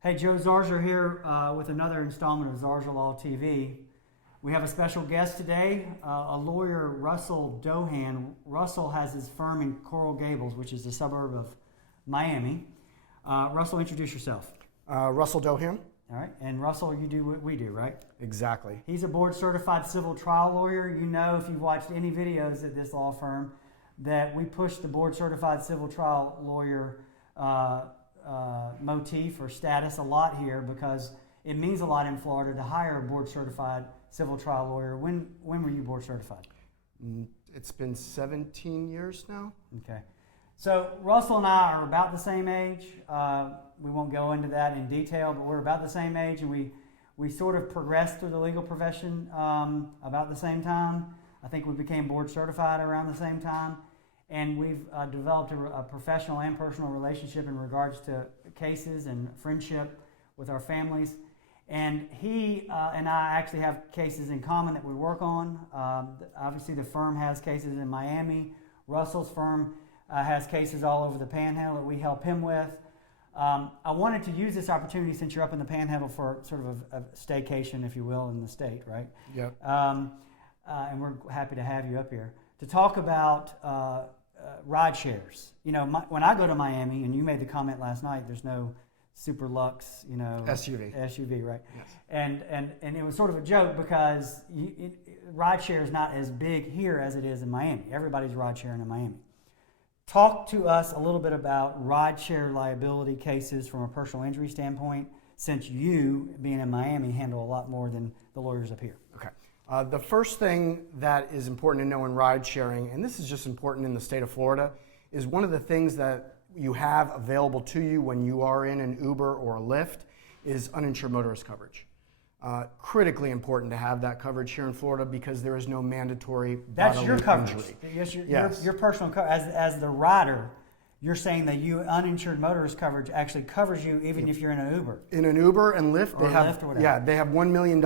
Hey, Joe Zarzaur here with another installment of Zarzaur Law TV. We have a special guest today, a lawyer, Russell Dohan. Russell has his firm in Coral Gables, which is a suburb of Miami. Russell, introduce yourself. Russell Dohan. All right, and Russell, you do what we do, right? Exactly. He's a board-certified civil trial lawyer. You know, if you've watched any videos at this law firm, that we push the board-certified civil trial lawyer motif or status a lot here because it means a lot in Florida to hire a board-certified civil trial lawyer. When were you board-certified? It's been 17 years now. Okay. So Russell and I are about the same age. We won't go into that in detail, but we're about the same age, and we sort of progressed through the legal profession about the same time. I think we became board certified around the same time, and we've developed a professional and personal relationship in regards to cases and friendship with our families. And he and I actually have cases in common that we work on. Obviously, the firm has cases in Miami. Russell's firm has cases all over the Panhandle that we help him with. I wanted to use this opportunity, since you're up in the Panhandle, for sort of a staycation, if you will, in the state, right? Yep. And we're happy to have you up here to talk about ride shares. You know, when I go to Miami, and you made the comment last night, there's no super luxe, you know, SUV, right? Yes. And it was sort of a joke because ride share is not as big here as it is in Miami. Everybody's ride sharing in Miami. Talk to us a little bit about rideshare liability cases from a personal injury standpoint, since you, being in Miami, handle a lot more than the lawyers up here. Okay. The first thing that is important to know in ride sharing, and this is just important in the state of Florida, is one of the things that you have available to you when you are in an Uber or a Lyft is uninsured motorist coverage. Critically important to have that coverage here in Florida because there is no mandatory That's your coverage. Injury. Yes, your personal coverage. As the rider, you're saying that you uninsured motorist coverage actually covers you even if you're in an Uber. In an Uber and Lyft, they have $1 million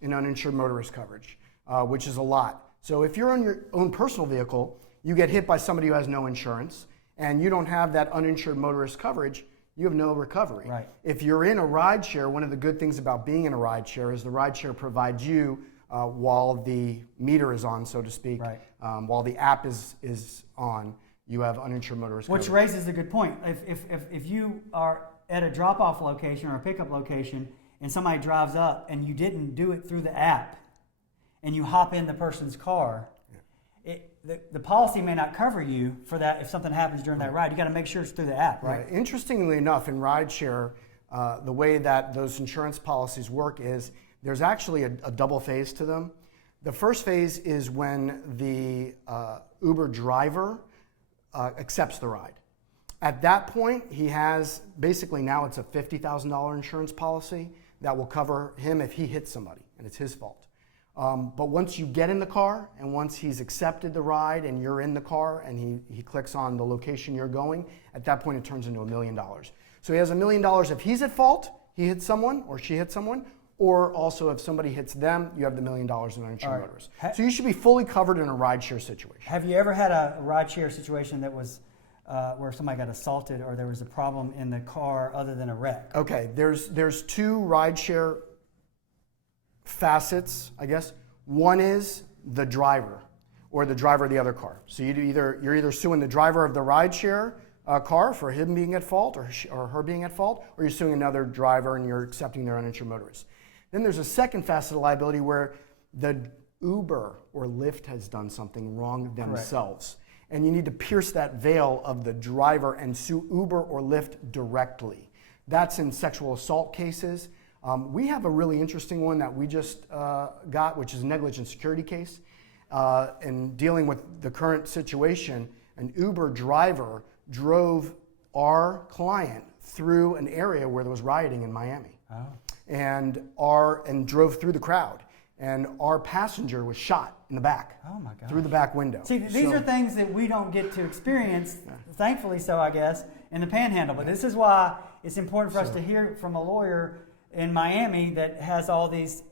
in uninsured motorist coverage, which is a lot. So if you're on your own personal vehicle, you get hit by somebody who has no insurance, and you don't have that uninsured motorist coverage, you have no recovery. Right. If you're in a rideshare, one of the good things about being in a rideshare is the rideshare provides you, while the meter is on, so to speak, right. While the app is on, you have uninsured motorist coverage. Which raises a good point. If you are at a drop-off location or a pickup location and somebody drives up and you didn't do it through the app and you hop in the person's car, the policy may not cover you for that if something happens during that ride. You got to make sure it's through the app, right? Yeah. Interestingly enough, in rideshare, the way that those insurance policies work is there's actually a double phase to them. The first phase is when the Uber driver accepts the ride. At that point, he has basically now it's a $50,000 insurance policy that will cover him if he hits somebody and it's his fault. But once you get in the car and once he's accepted the ride and you're in the car and he clicks on the location you're going, at that point it turns into $1 million. So he has $1 million if he's at fault, he hits someone or she hits someone, or also if somebody hits them, you have the $1 million in uninsured motorists. So you should be fully covered in a rideshare situation. Have you ever had a rideshare situation that was where somebody got assaulted or there was a problem in the car other than a wreck? Okay, there's two rideshare facets, I guess. One is the driver or the driver of the other car. So you're either suing the driver of the rideshare car for him being at fault or her being at fault, or you're suing another driver and you're accepting their uninsured motorist. Then there's a second facet of liability where the Uber or Lyft has done something wrong themselves. Correct. And you need to pierce that veil of the driver and sue Uber or Lyft directly. That's in sexual assault cases. We have a really interesting one that we just got, which is a negligent security case. And dealing with the current situation, an Uber driver drove our client through an area where there was rioting in Miami. Oh. And drove through the crowd. And our passenger was shot in the back. Oh my God. Through the back window. See, these are things that we don't get to experience, thankfully so, I guess, in the Panhandle. But this is why it's important for us to hear from a lawyer in Miami that has all these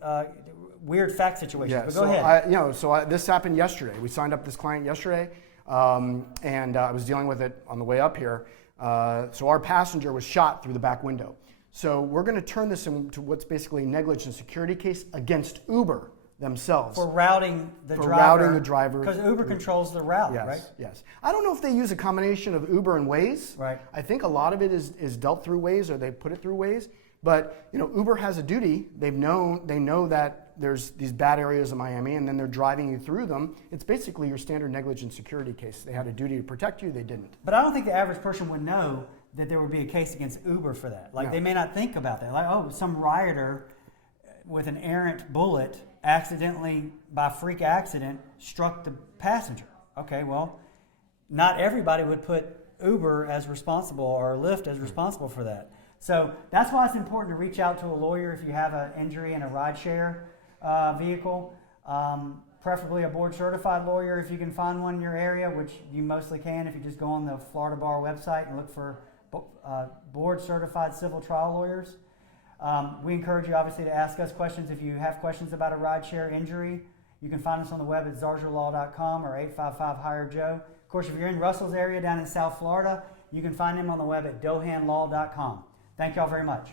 weird fact situations. Yeah, but go ahead. This happened yesterday. We signed up this client yesterday, and I was dealing with it on the way up here. So our passenger was shot through the back window. So we're going to turn this into what's basically a negligent security case against Uber themselves. For routing the For driver. routing the driver. Because Uber controls the route, Yes, right? yes. I don't know if they use a combination of Uber and Waze. Right. I think a lot of it is dealt through Waze, or they put it through Waze. But Uber has a duty. They know that there's these bad areas of Miami, and then they're driving you through them. It's basically your standard negligent security case. They had a duty to protect you. They didn't. But I don't think the average person would know that there would be a case against Uber for that. Like, No. they may not think about that. Like, oh, some rioter with an errant bullet accidentally, by freak accident, struck the passenger. Okay, well, not everybody would put Uber as responsible or Lyft as responsible for that. So that's why it's important to reach out to a lawyer if you have an injury in a rideshare vehicle. Preferably a board certified lawyer if you can find one in your area, which you mostly can if you just go on the Florida Bar website and look for board certified civil trial lawyers. We encourage you obviously to ask us questions. If you have questions about a rideshare injury, you can find us on the web at zarzaurlaw.com or 855-HIRE-JOE. Of course, if you're in Russell's area down in South Florida, you can find him on the web at dohanlaw.com. Thank y'all very much.